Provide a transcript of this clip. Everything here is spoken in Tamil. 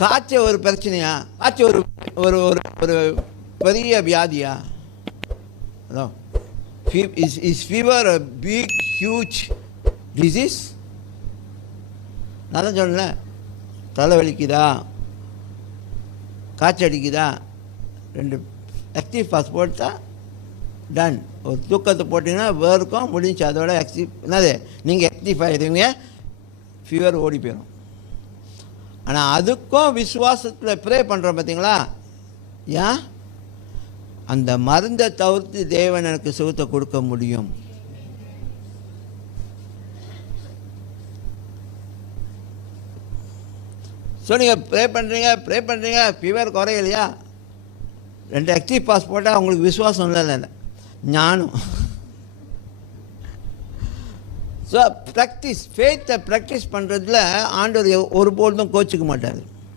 காய்ச்சல் ஒரு பிரச்சனையா? காய்ச்சல் ஒரு ஒரு ஒரு ஒரு பெரிய வியாதியா? Hello, is fever a big huge disease? நான் தான் சொல்லல, தலை வலிக்குதா, காய்ச்சல் அடிக்குதா, 2 ஆக்டிவ் பாஸ்போர்ட் தான் டன். ஒரு தூக்கத்தை போட்டிங்கன்னா வேர்க்கும் முடிஞ்சு. அதோட என்னது, நீங்கள் ஆக்டிவ் ஆகிடுவீங்க, ஃபீவர் ஓடி போயிடும். ஆனால் அதுக்கும் விசுவாசத்தில் ப்ரே பண்ணுறோம் பார்த்தீங்களா? ஏன்? அந்த மருந்தை தவிர்த்து தேவன் எனக்கு சுகத்தை கொடுக்க முடியும். ஸோ நீங்கள் ப்ரே பண்ணுறீங்க, ஃபீவர் குறையலையா? 2 ஆக்டிவ் பாஸ்போர்ட்டாக உங்களுக்கு விசுவாசம் இல்லை, ஞானம். ஸோ ப்ராக்டிஸ், ஃபேத்தை ப்ராக்டிஸ் பண்ணுறதுல ஆண்டவர் ஒருபோதும் கோச்சிக்க மாட்டார்.